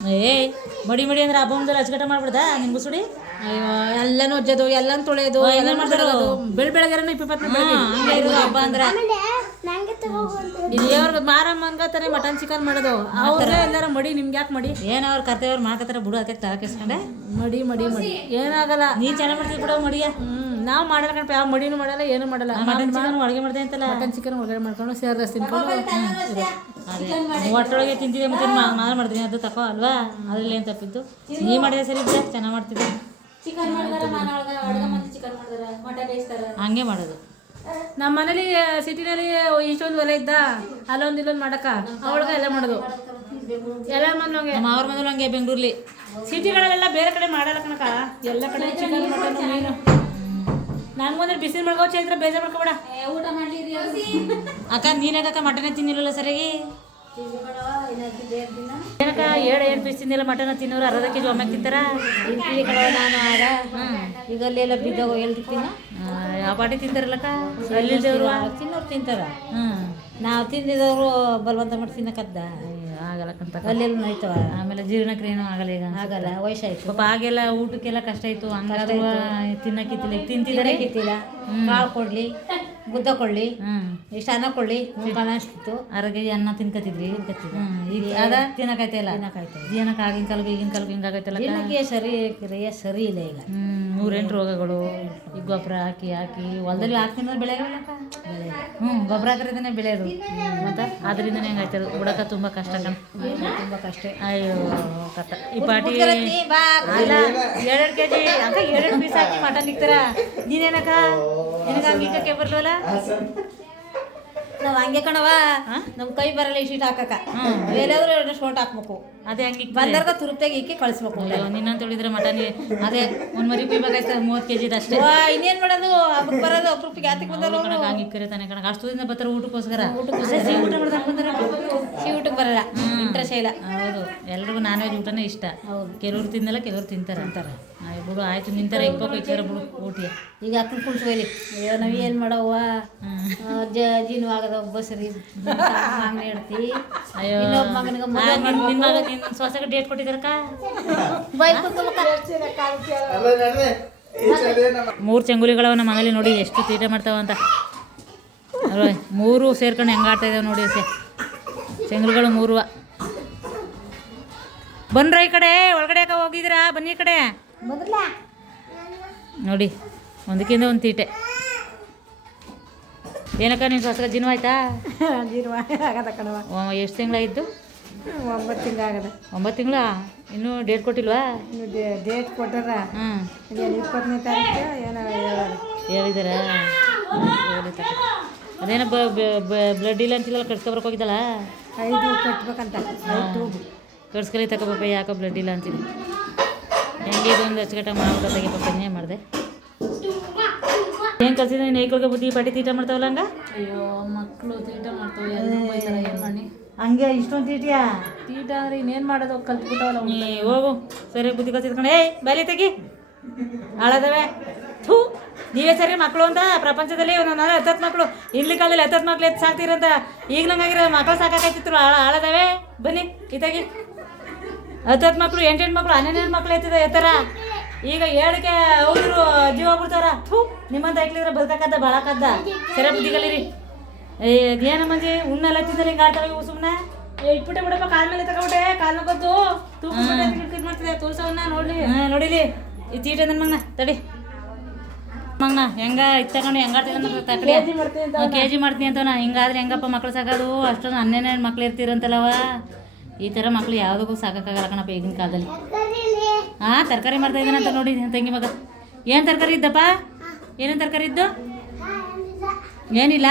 ಏ ಮಡಿ ಮಡಿ ಅಂದ್ರೆ ಹಬ್ಬ ಮುಂದೆ ಅಚ್ಚಗಟ್ಟ ಮಾಡ್ಬಿಡ್ದ ನಿಂಗು ಸುಡಿ. ಅಯ್ಯೋ ಎಲ್ಲನೂ ಒಜ್ಜೋದು ಎಲ್ಲನೂ ತೊಳೆಯೋದು ಎಲ್ಲ ಮಾಡ್ತಾರೋ ಬೆಳಗ್ಗೆರನು 20 ಹಂಗೆ ಇರೋದು ಹಬ್ಬ ಅಂದ್ರೆ. ದೇವ್ರಿಗೆ ಮಾರಮ್ಮಂಗ ತಾನೇ ಮಟನ್ ಚಿಕನ್ ಮಾಡೋದು. ಅವ್ರೇ ಎಲ್ಲಾರ ಮಡಿ ನಿಮ್ಗೆ ಯಾಕೆ ಮಡಿ? ಏನೋ ಅವ್ರ ಕರ್ತವ್ಯ ಮಾಡ್ಕತ್ತಾರ ಬಿಡು, ಅದಕ್ಕೆ ತಲೆ ಕೆಸ್ಕೊಂಡೆ. ಮಡಿ ಮಡಿ ಮಡಿ ಏನಾಗಲ್ಲ. ನೀ ಚೆನ್ನಾಗಿ ಮಾಡ್ತೀವಿ ಬಿಡು ಮಡಿಯ. ನಾವು ಮಾಡಲ್ಲ ಕಣಪ್ಪ, ಯಾವ ಮಡಿನೂ ಮಾಡಲ್ಲ, ಏನು ಮಾಡಲ್ಲ. ಮಟನ್ ಚಿಕನ್ ಅಡುಗೆ ಮಾಡ್ದೆ ಅಂತಲ್ಲ. ಮಟನ್ ಚಿಕನ್ ಒಳಗಡೆ ಮಾಡ್ಕೊಂಡು ಸೇರ್ದಸ್ ತಿನ್ಕೊಂಡು ಅದೇ ಒಟ್ಟೊಳಗೆ ತಿಂತಿದ್ದೆ ಮತ್ತೆ ನಾನು ಮಾಡ್ತೀನಿ ಅದು ತಕೋ ಅಲ್ವಾ, ಅದ್ರಲ್ಲಿ ಏನು ತಪ್ಪಿದ್ದು. ನೀ ಮಾಡಿದ್ರೆ ಸರಿ ಬಿಡ, ಚೆನ್ನಾಗಿ ಮಾಡ್ತಿದ್ದೆ. ಹಂಗೆ ಮಾಡೋದು. ನಮ್ಮ ಮನೇಲಿ ಸಿಟಿನಲ್ಲಿ ಇಷ್ಟೊಂದು ಹೊಲ ಇದ್ದ, ಅಲ್ಲೊಂದು ಇಲ್ಲೊಂದು ಮಾಡಕ್ಕ ಅವಳಿಗೆ ಎಲ್ಲ ಮಾಡೋದು. ಎಲ್ಲ ಮನೆಗೆ ನಮ್ಮ ಅವ್ರ ಮನೇಲಿ ಹಂಗೆ ಬೆಂಗಳೂರಲ್ಲಿ. ಸಿಟಿಗಳಲ್ಲೆಲ್ಲ ಬೇರೆ ಕಡೆ ಮಾಡಲ್ಲ ಕಣಕ, ಎಲ್ಲ ಕಡೆ ಚಿಕನ್ ಮಟನ್ ಮೀನು. ನನಗೊಂದ್ರೆ ಬಿಸಿಲು ಮಾಡ್ಕೋ ಚೈತ್ರ ಬೇಜಾರು ಮಾಡ್ಕೊಬೇಡ. ಊಟ ಮಾಡಲಿರಿ ಅಕ್ಕ ನೀನಾಗಕ್ಕ ಮಟನೇ ತಿನ್ನಿಲ್ಲ ಸರಿಯಾಗಿ. ಏನಕ್ಕ 7 ಪೀಸ್ ತಿಂದಿಲ್ಲ ಮಟನ್ ತಿನ್ನೋರು 60 kg ಒಮ್ಮೆ ತಿಂತಾರ. ನಾನು ಆಗ ಈಗ ಅಲ್ಲೆಲ್ಲ ಬಿದ್ದೋಗೋ ಎಲ್ರು ತಿನ್ನೋ ಯಾವ ಪಾಟಿ ತಿಂತಾರಲ್ಲಕ್ಕ ಅಲ್ಲಿದ್ದವ್ರು ತಿನ್ನೋರು ತಿಂತಾರ. ನಾವು ತಿಂದಿದವರು ಬಲವಂತ ಮಾಡಿ ತಿನ್ನಕದ್ದ ಆಗಲ್ಲ ಕಂತ ಅಲ್ಲೆಲ್ಲ ನೋಯ್ತವ. ಆಮೇಲೆ ಜೀರ್ಣಕ್ರಿಯೇನೂ ಆಗಲ್ಲ, ಈಗ ಆಗಲ್ಲ, ವಯಸ್ಸಾಯ್ತು ಪಾಪ ಆಗೆಲ್ಲ ಊಟಕ್ಕೆಲ್ಲ ಕಷ್ಟ ಇತ್ತು. ಹಂಗಾದ್ರೂ ತಿನ್ನಕ್ಕಿತ್ತಿಲ್ಲ, ಈಗ ತಿಂತಿದ್ರೆ ಕಿತ್ತಿಲ್ಲ. ಕಾಳು ಕೊಡ್ಲಿ, ಗುದ್ದ ಕೊಡ್ಲಿ, ಇಷ್ಟು ಅನ್ನ ಕೊಡ್ಲಿ ಅನಿಸ್ತಿತ್ತು. 6 kg ಅನ್ನ ತಿನ್ಕತಿದ್ವಿ. ಈಗ ಅದ ತಿನ್ನಕಾಯ್ತಾ ಇಲ್ಲ. ಜೀವನಕ್ಕೆ ಆಗಿನ ಕಾಲಕ್ಕೆ ಈಗಿನ ಕಾಲಕ್ಕೆ ಹಿಂಗಾಗೈತಲ್ಲ. ಏನಕ್ಕೆ ಸರಿ ಇಲ್ಲ ಈಗ. 108 ರೋಗಗಳು. ಈಗ ಗೊಬ್ಬರ ಹಾಕಿ ಹೊಲದಲ್ಲಿ ಹಾಕ್ತಿನ ಬೆಳೆಗಳಕ್ಕ. ಗೊಬ್ಬರ ಹಾಕಿದ್ರೆ ಬೆಳೆಯೋದು ಮತ್ತು ಅದರಿಂದನೇ ಹೆಂಗಾಯ್ತದೆ ಬಿಡಕ ತುಂಬ ಕಷ್ಟ ಕಣ, ತುಂಬ ಕಷ್ಟ. ಅಯ್ಯೋ ಕಷ್ಟ. ಈ ಪಾಟಿ ಅಲ್ಲ 2 kg ಅಂತ 2 ಪೀಸ್ ಹಾಕಿ ಮಟನ್ ಇಕ್ತಾರ. ನೀನೇನಕ್ಕ ನಿನಗೆ ಹಂಗಿಕ್ಕಕ್ಕೆ ಬರಲಲ್ಲ. ನಾವು ಹಂಗೆ ಕಣವ, ನಮ್ಮ ಕೈ ಬರಲ್ಲ ಇಷ್ಟು ಹಾಕಕ್ಕ. ಎಲ್ಲಾದ್ರೂ 2 ಶೋಟ್ ಹಾಕ್ಬೇಕು. ಅದೇ ಹಂಗೆ ಬಂದಾಗ ತುರುಪ್ತಾಗ ಇಕ್ಕಿ ಕಳಿಸ್ಬೇಕು. ನಿನ್ನಂತ ಹೇಳಿದ್ರೆ ಮಟನ್ ಅದೇ 1 ಮರಿ ಕುಯ್ಬೇಕಾಯ್ತು 30 kg ಅಷ್ಟೇ. ಇನ್ನೇನು ಮಾಡೋದು, ಹಬ್ಬಕ್ಕೆ ಬರೋದು ಅಪ್ರೂಪಕ್ಕೆ ಯಾತಕ್ಕೆ ಬಂದರು ಕಣಕ ಹಂಗೆ ಇಕ್ಕರೆ ತಾನೆ ಕಣಕ. ಅಷ್ಟು ದಿನ ಬರ್ತಾರೆ ಊಟಕ್ಕೋಸ್ಕರ. ಸಿಹಿ ಊಟ ಮಾಡ್ದಾಗ ಬಂದಾರ, ಸಿಹಿ ಊಟಕ್ಕೆ ಬರಲ್ಲ, ಇಂಟ್ರೆಸ್ಟ್ ಇಲ್ಲ. ಹೌದು, ಎಲ್ರಿಗೂ ನಾನ್ ವೆಜ್ ಊಟನೇ ಇಷ್ಟ. ಕೆಲವ್ರು ತಿನ್ನಲ್ಲ, ಕೆಲವ್ರು ತಿಂತಾರೆ ಅಂತಾರೆ. ಬಿಡು ಆಯ್ತು, ನಿಂತಾರೆ ಇಕ್ಕೋಕೆ ಬಿಡು ಊಟಿಗೆ. ಈಗ ಅಕ್ಕನ ಕುಳ್ಸೋಯ್ಲಿ, ಅಯ್ಯೋ ನಾವು ಏನು ಮಾಡವ್ವ, ಜೀನು ಆಗದ ಬಸ್ರಿ ಹಂಗೆ ಹೇಳ್ತಿ. ಅಯ್ಯೋ ಇನ್ನೊಬ್ಬ ಮಗನಿಗೆ ನಿನ್ನ ಮಗ ನಿನ್ನ ಸೊಸೆಗೆ ಡೇಟ್ ಕೊಟ್ಟಿದ್ದಾರಕ್ಕ. 3 ಚಂಗುಲಿಗಳವ ನಮ್ಮ ಮನೇಲಿ ನೋಡಿ ಎಷ್ಟು ತೀಟೆ ಮಾಡ್ತಾವ ಅಂತ. 3 ಸೇರ್ಕೊಂಡು ಹೆಂಗೆ ಆಡ್ತಾ ಇದ್ದಾವೆ ನೋಡಿ. ಚಂಗುಲಿಗಳು 3. ಬನ್ರ ಈ ಕಡೆ, ಒಳಗಡೆ ಯಾಕೆ ಹೋಗಿದ್ದೀರಾ? ಬನ್ನಿ ಈ ಕಡೆ ನೋಡಿ, ಒಂದಕ್ಕಿಂತ ಒಂದು ತೀಟೆ. ಏನಕ್ಕ ನೀನು ಸೊಸೆಗೆ ಜಿನು ಆಯ್ತಾ? ಜೀನು ಆಗದ ಕಣವ. ಎಷ್ಟು ತಿಂಗಳಾಯಿತು? 9 ತಿಂಗಳು ಆಗದ. 9 ತಿಂಗಳ? ಇನ್ನೂ ಡೇಟ್ ಕೊಟ್ಟಿಲ್ವಾ? ಇನ್ನು ಡೇಟ್ ಕೊಟ್ಟಾರ. 20ನೇ ತಾರೀಕು ಏನೋ ಹೇಳಿದಾರ. ಅದೇನೋ ಬ್ಲಡ್ ಇಲ್ಲ ಅಂತಿಲ್ಲ, ಕಟ್ಸ್ಕೊಬರಕ್ಕೆ ಹೋಗಿದ್ದಲ್ಲ. 5 ಕಟ್ಬೇಕಂತ. 5 ಕಟ್ಸ್ಕಲಿ ತಗೋಪಾಪ, ಯಾಕೋ ಬ್ಲಡ್ ಇಲ್ಲ ಅಂತೀನಿ. ಹೆಂಗೆ ಇದೊಂದು ಅಚ್ಚುಕಟ್ಟ ಮಾಡ್ಬಿಟ್ಟು ತೆಗೆ ಪಾಪ, ಇನ್ನೇ ಮಾಡಿದೆ. ಏನು ಕಲ್ಸಿದ್ರೆ ನೀನು ಏಕಲ್ಗೆ ಬುದ್ಧಿ ಪಾಟಿ ತೀಟ ಮಾಡ್ತಾವಲ್ಲ ಹಂಗ? ಅಯ್ಯೋ ಮಕ್ಕಳು ತೀಟ ಮಾಡ್ತಾವೆ, ಏನು ಮಾಡಿ ಹಂಗೆ ಇಷ್ಟೊಂದು ತೀಟಿಯಾ? ತೀಟ ಅಂದ್ರೆ ಇನ್ನೇನು ಮಾಡೋದು, ಕಲ್ತ್ಬಿಟ್ಟವಲ್ಲ. ಹೋಗು ಸರಿ ಬುದ್ಧಿ ಕಲ್ಸಿದ್ಕೊಂಡು. ಬಾಲಿ ತೆಗಿ, ಹಾಳದವೆ. ಥೂ, ನೀವೇ ಸರಿ ಮಕ್ಕಳು ಅಂತ ಪ್ರಪಂಚದಲ್ಲಿ ಒಂದೊಂದು 10 ಮಕ್ಕಳು. ಇಲ್ಲಿ ಕಾಲದಲ್ಲಿ 10 ಮಕ್ಳು ಎತ್ತು ಸಾಕ್ತಿರಂತ. ಈಗ ನಂಗಾಗಿರೋ ಮಕ್ಕಳು ಸಾಕಾಯ್ತಿತ್ತು. ಹಾಳದವೆ. ಬನ್ನಿ ಈತಾಗಿ 10 ಮಕ್ಕಳು, 8 ಮಕ್ಕಳು, 12 ಮಕ್ಕಳು ಎತ್ತರ. ಈಗ 7ಕ್ಕೆ ಹೋದ್ರು ಜೀವ ಹೋಗ್ಬಿಡ್ತಾರ. ಥೂ, ನಿಮ್ಮಂತ ಹಾಕ್ಲಿದ್ರೆ ಬದುಕಕ್ಕದ್ದ ಬಾಳಕದ್ದ. ಸರಿ ಬುದ್ಧಿ ಕಲೀರಿ. ಏನ ಮಂಜಿ ಉಣ್ಣೆಲ್ಲ ತಿಂದಲ್ಲಿ ಹಿಂಗೆ ಆಡ್ತಾವೆ ಇವು. ಸುಮ್ಮನೆ ಇಟ್ಬಿಟ್ಟೆ ಬಿಡಪ್ಪ, ಕಾಲ ಮೇಲೆ ತಗೊಬಿಟ್ಟೆ, ಕಾಲು ಗೊತ್ತು ತೂಕ ಮಾಡ್ತಿದೆ. ತೋರ್ಸವನ್ನ ನೋಡ್ಲಿ, ನೋಡಿಲಿ ಈ ತೀಟೆ ನನ್ನ ಮಗನ. ತಡಿ ಮಗನ ಹೆಂಗ ಇತ್ತಕೊಂಡು ಹೆಂಗಾಡ್ತಿದ್ದ ತಕಡಿ. KG ಮಾಡ್ತೀನಿ ಅಂತವನ. ಹಿಂಗಾದ್ರೆ ಹೆಂಗಪ್ಪ ಮಕ್ಳು ಸಾಕೋದು? ಅಷ್ಟೊಂದು 12 ಮಕ್ಳು ಇರ್ತಿರಂತಲ್ಲವ. ಈ ಥರ ಮಕ್ಳು ಯಾವುದಕ್ಕೂ ಸಾಕಾಗಲ್ಲ ಕಣಪ್ಪ ಈಗಿನ ಕಾಲದಲ್ಲಿ. ತರಕಾರಿ ಮಾಡ್ತಾ ಇದ್ದಾನಂತ ನೋಡಿ ನನ್ನ ತಂಗಿ ಮಗ. ಏನು ತರಕಾರಿ ಇದ್ದಪ್ಪ? ಏನೇನು ತರಕಾರಿ ಇದ್ದು? ಏನಿಲ್ಲ.